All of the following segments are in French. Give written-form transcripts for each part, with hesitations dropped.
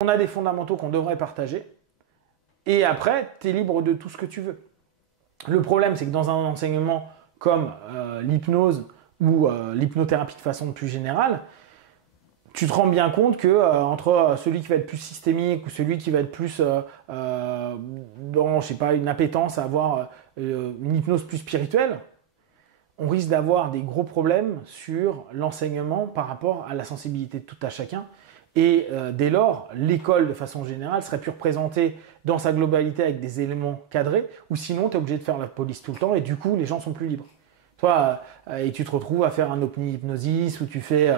On a des fondamentaux qu'on devrait partager. Et après, tu es libre de tout ce que tu veux. Le problème, c'est que dans un enseignement comme l'hypnose ou l'hypnothérapie de façon plus générale, tu te rends bien compte que entre celui qui va être plus systémique ou celui qui va être plus dans, je sais pas, une appétence à avoir une hypnose plus spirituelle, on risque d'avoir des gros problèmes sur l'enseignement par rapport à la sensibilité de tout à chacun. Et dès lors, l'école, de façon générale, serait plus représentée dans sa globalité avec des éléments cadrés, ou sinon, tu es obligé de faire la police tout le temps, et du coup, les gens sont plus libres. Toi, et tu te retrouves à faire un omni-hypnosis, où tu fais,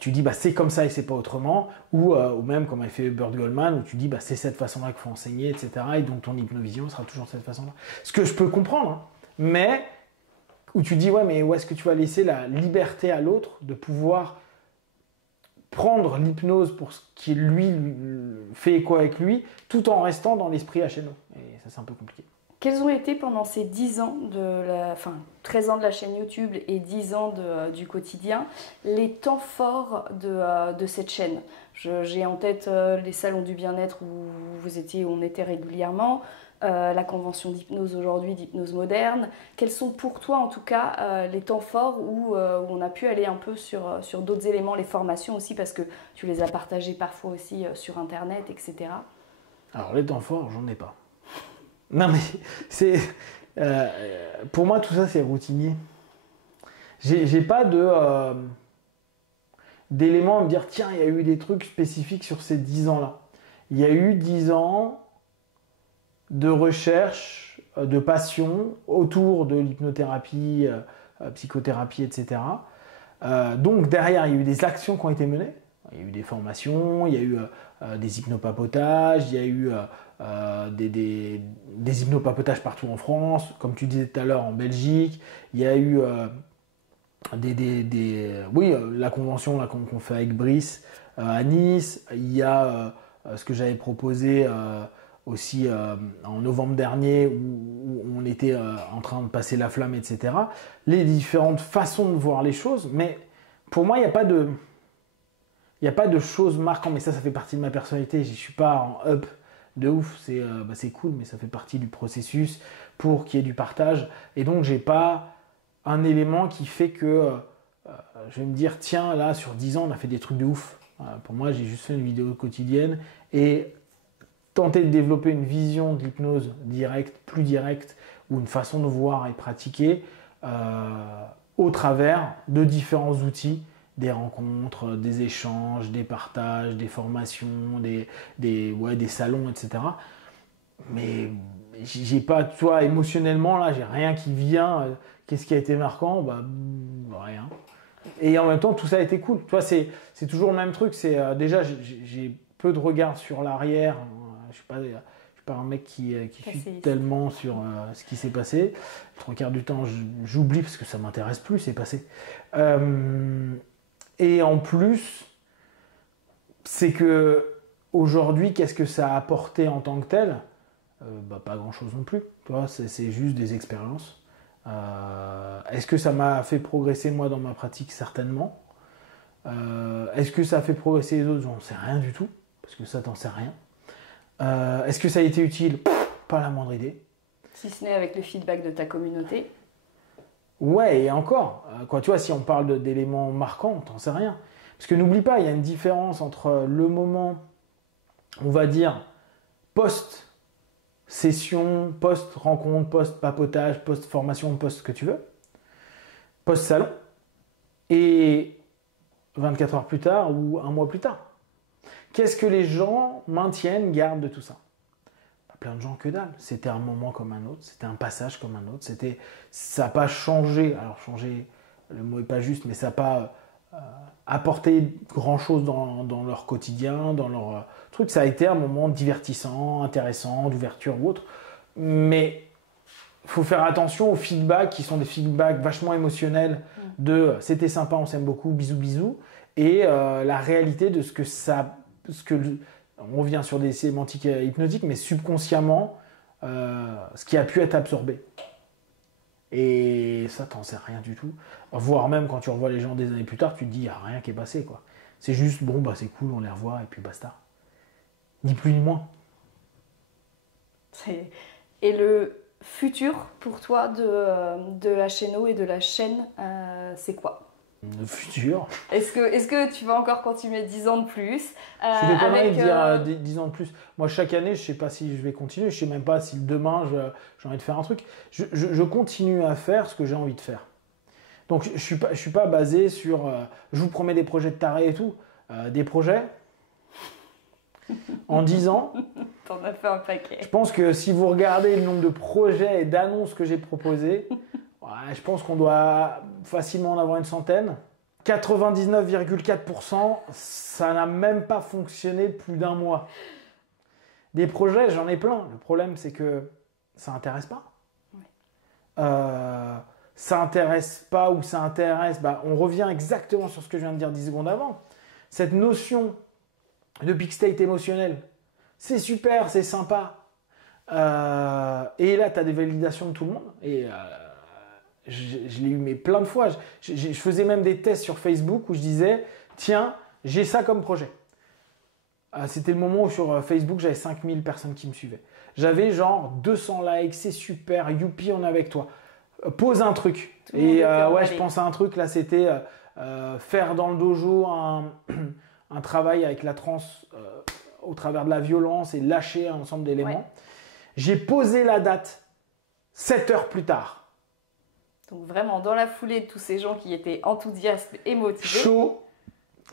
tu dis, bah, c'est comme ça et c'est pas autrement, ou même comme a fait Burt Goldman, où tu dis, bah, c'est cette façon-là qu'il faut enseigner, etc. Et donc, ton hypnovision sera toujours de cette façon-là. Ce que je peux comprendre, hein, mais où tu dis, ouais, mais où est-ce que tu vas laisser la liberté à l'autre de pouvoir prendre l'hypnose pour ce qui lui fait écho avec lui, tout en restant dans l'esprit HNO. Et ça, c'est un peu compliqué. Quels ont été pendant ces 10 ans, 13 ans de la chaîne YouTube et 10 ans du quotidien, les temps forts de cette chaîne? J'ai en tête les salons du bien-être où on était régulièrement, la convention d'hypnose aujourd'hui, d'hypnose moderne. Quels sont pour toi en tout cas les temps forts où on a pu aller un peu sur d'autres éléments, les formations aussi, parce que tu les as partagées parfois aussi sur internet, etc. Alors les temps forts, j'en ai pas. Non mais c'est pour moi tout ça c'est routinier. J'ai pas d'éléments à me dire tiens il y a eu des trucs spécifiques sur ces 10 ans là. Il y a eu 10 ans de recherche, de passion autour de l'hypnothérapie, psychothérapie, etc. Donc derrière, il y a eu des actions qui ont été menées. Il y a eu des formations, il y a eu des hypnopapotages, il y a eu des hypnopapotages partout en France, comme tu disais tout à l'heure en Belgique. Il y a eu la convention là, qu'on fait avec Brice à Nice. Il y a ce que j'avais proposé aussi en novembre dernier où on était en train de passer la flamme, etc. Les différentes façons de voir les choses, mais pour moi, il n'y a pas de choses marquantes, mais ça fait partie de ma personnalité. Je ne suis pas en up de ouf, c'est cool, mais ça fait partie du processus pour qu'il y ait du partage. Et donc, j'ai pas un élément qui fait que je vais me dire, tiens, là, sur 10 ans, on a fait des trucs de ouf. Pour moi, j'ai juste fait une vidéo quotidienne et tenter de développer une vision de l'hypnose directe, plus directe, ou une façon de voir et pratiquer au travers de différents outils, des rencontres, des échanges, des partages, des formations, des salons, etc. Mais j'ai pas, tu vois, émotionnellement, là, j'ai rien qui vient. Qu'est-ce qui a été marquant? Rien. Et en même temps, tout ça a été cool. Tu vois, c'est toujours le même truc. C'est déjà, j'ai peu de regard sur l'arrière. Je suis pas un mec qui suit tellement sur ce qui s'est passé. Le trois quarts du temps, j'oublie parce que ça m'intéresse plus, c'est passé. Et en plus, c'est que aujourd'hui, qu'est-ce que ça a apporté en tant que tel? Pas grand-chose non plus. Tu vois, c'est juste des expériences. Est-ce que ça m'a fait progresser moi dans ma pratique? Certainement. Est-ce que ça a fait progresser les autres? J'en sais rien du tout, parce que ça t'en sais rien. Est-ce que ça a été utile? Pas la moindre idée. Si ce n'est avec le feedback de ta communauté. Ouais, et encore, tu vois, si on parle d'éléments marquants, t'en sais rien. Parce que n'oublie pas, il y a une différence entre le moment, on va dire, post-session, post-rencontre, post-papotage, post-formation, post ce que tu veux, post-salon, et 24 heures plus tard ou un mois plus tard. Qu'est-ce que les gens maintiennent, gardent de tout ça? Plein de gens que dalle. C'était un moment comme un autre, c'était un passage comme un autre. Ça n'a pas changé. Alors changer, le mot est pas juste, mais ça n'a pas apporté grand-chose dans leur quotidien, dans leur truc. Ça a été un moment divertissant, intéressant, d'ouverture ou autre. Mais il faut faire attention aux feedbacks qui sont des feedbacks vachement émotionnels de c'était sympa, on s'aime beaucoup, bisous bisous, et la réalité de on revient sur des sémantiques hypnotiques, mais subconsciemment, ce qui a pu être absorbé. Et ça, t'en sais rien du tout. Voire même quand tu revois les gens des années plus tard, tu te dis, il n'y a rien qui est passé, quoi. C'est juste, bon, bah c'est cool, on les revoit et puis basta. Ni plus ni moins. Et le futur pour toi de HNO et de la chaîne, c'est quoi? Le futur. Est-ce que tu vas encore continuer 10 ans de plus C'est des conneries de dire 10 ans de plus. Moi, chaque année, je sais pas si je vais continuer. Je sais même pas si demain, j'ai envie de faire un truc. Je continue à faire ce que j'ai envie de faire. Donc, je suis pas basé sur... je vous promets des projets de taré et tout. Des projets, en 10 ans... T'en as fait un paquet. Je pense que si vous regardez le nombre de projets et d'annonces que j'ai proposés, je pense qu'on doit facilement en avoir une centaine. 99,4%, ça n'a même pas fonctionné plus d'un mois. Des projets, j'en ai plein. Le problème, c'est que ça n'intéresse pas. Ouais. Ça intéresse pas ou ça intéresse, on revient exactement sur ce que je viens de dire 10 secondes avant. Cette notion de big state émotionnel, c'est super, c'est sympa. Et là, tu as des validations de tout le monde. Et je l'ai eu mais plein de fois. Je faisais même des tests sur Facebook où je disais, tiens, j'ai ça comme projet. C'était le moment où sur Facebook, j'avais 5000 personnes qui me suivaient. J'avais genre 200 likes, c'est super, youpi, on est avec toi. Pose un truc. Et je pense à un truc, là, c'était faire dans le dojo un travail avec la transe au travers de la violence et lâcher un ensemble d'éléments. Ouais. J'ai posé la date 7 heures plus tard. Donc vraiment, dans la foulée de tous ces gens qui étaient enthousiastes et motivés. Chaud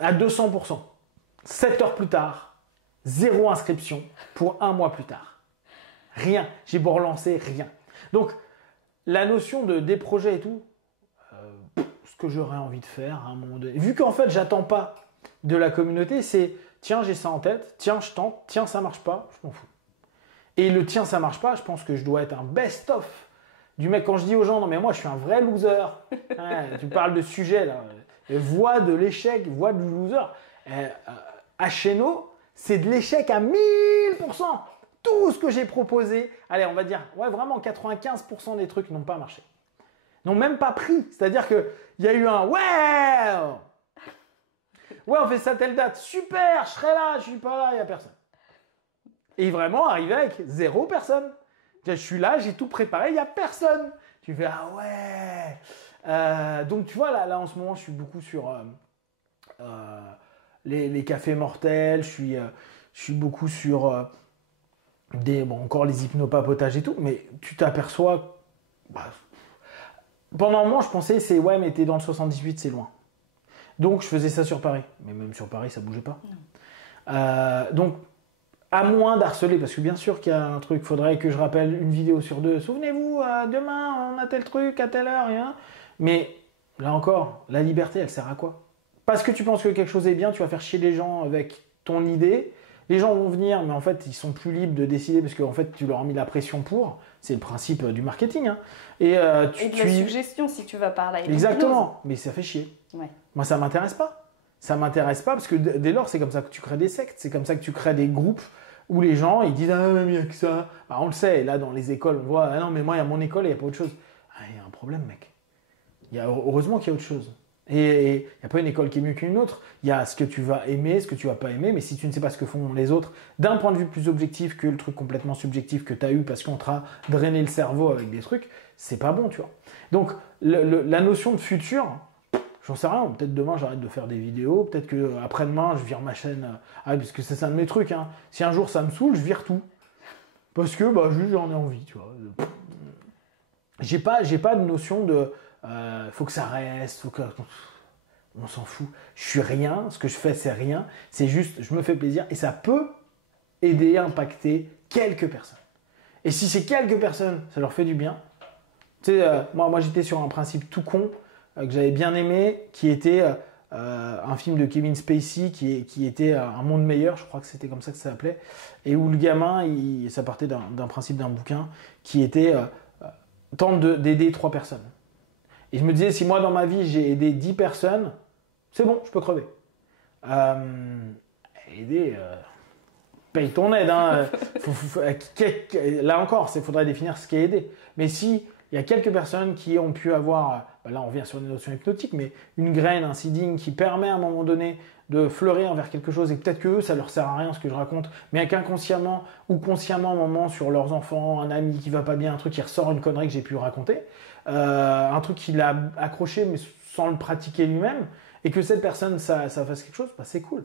à 200%. 7 heures plus tard, 0 inscription pour un mois plus tard. Rien. J'ai beau relancer, rien. Donc, la notion des projets et tout, ce que j'aurais envie de faire à un moment donné. Vu qu'en fait, j'attends pas de la communauté, c'est tiens, j'ai ça en tête, tiens, je tente, tiens, ça marche pas, je m'en fous. Et le tiens, ça marche pas, je pense que je dois être un best-of du mec. Quand je dis aux gens, non mais moi je suis un vrai loser, tu parles de sujet là, voix de l'échec, voix du loser. HNO, c'est de l'échec à 1000%. Tout ce que j'ai proposé, allez, on va dire, vraiment 95% des trucs n'ont pas marché. N'ont même pas pris. C'est-à-dire qu'il y a eu un ouais, on fait ça telle date, super, je serai là, je suis pas là, il n'y a personne. Et vraiment, arrivé avec 0 personne. Je suis là, j'ai tout préparé, il n'y a personne. Tu fais, ah ouais. Donc, tu vois, là, en ce moment, je suis beaucoup sur les cafés mortels, je suis beaucoup sur encore les hypnopapotages et tout, mais tu t'aperçois. Pendant un moment, je pensais, mais t'es dans le 78, c'est loin. Donc, je faisais ça sur Paris. Mais même sur Paris, ça bougeait pas. Donc, à moins d'harceler, parce que bien sûr qu'il y a un truc, faudrait que je rappelle une vidéo sur 2. Souvenez-vous, demain, on a tel truc, à telle heure, rien. Mais, là encore, la liberté, elle sert à quoi? Parce que tu penses que quelque chose est bien, tu vas faire chier les gens avec ton idée. Les gens vont venir, mais en fait, ils sont plus libres de décider parce qu'en fait, tu leur as mis la pression pour. C'est le principe du marketing. Hein. Et de la suggestion, si tu vas par là. Exactement, mais ça fait chier. Ouais. Moi, ça m'intéresse pas. Ça m'intéresse pas parce que dès lors, c'est comme ça que tu crées des sectes. C'est comme ça que tu crées des groupes où les gens, ils disent « Ah, mais il n'y a que ça. » On le sait, là, dans les écoles, on voit « Ah non, mais moi, il y a mon école et il n'y a pas autre chose. » Il y a un problème, mec. Heureusement qu'il y a autre chose. Et il n'y a pas une école qui est mieux qu'une autre. Il y a ce que tu vas aimer, ce que tu vas pas aimer. Mais si tu ne sais pas ce que font les autres, d'un point de vue plus objectif que le truc complètement subjectif que tu as eu parce qu'on t'a drainé le cerveau avec des trucs, c'est pas bon, tu vois. Donc, la notion de futur, j'en sais rien. Peut-être demain, j'arrête de faire des vidéos. Peut-être que après-demain, je vire ma chaîne. Parce que c'est ça de mes trucs. Hein. Si un jour ça me saoule, je vire tout. Parce que juste j'en ai envie, tu vois. J'ai pas de notion de faut que ça reste, on s'en fout. Je suis rien, ce que je fais c'est rien, c'est juste je me fais plaisir et ça peut aider à impacter quelques personnes. Et si ces quelques personnes, ça leur fait du bien. Tu sais, moi j'étais sur un principe tout con que j'avais bien aimé, qui était un film de Kevin Spacey qui était Un monde meilleur, je crois que c'était comme ça que ça s'appelait, et où le gamin, ça partait d'un principe d'un bouquin qui était tente d'aider 3 personnes. Et je me disais, si moi dans ma vie j'ai aidé 10 personnes, c'est bon, je peux crever. Aider, paye ton aide. Hein. Là encore, il faudrait définir ce qu'est aider. Mais si il y a quelques personnes qui ont pu avoir, là on revient sur des notions hypnotiques, mais une graine, un seeding qui permet à un moment donné de fleurir vers quelque chose et peut-être que eux, ça leur sert à rien ce que je raconte, mais qu'inconsciemment ou consciemment, un moment sur leurs enfants, un ami qui va pas bien, un truc qui ressort une connerie que j'ai pu raconter, un truc qu'il a accroché mais sans le pratiquer lui-même, et que cette personne ça fasse quelque chose, bah, c'est cool.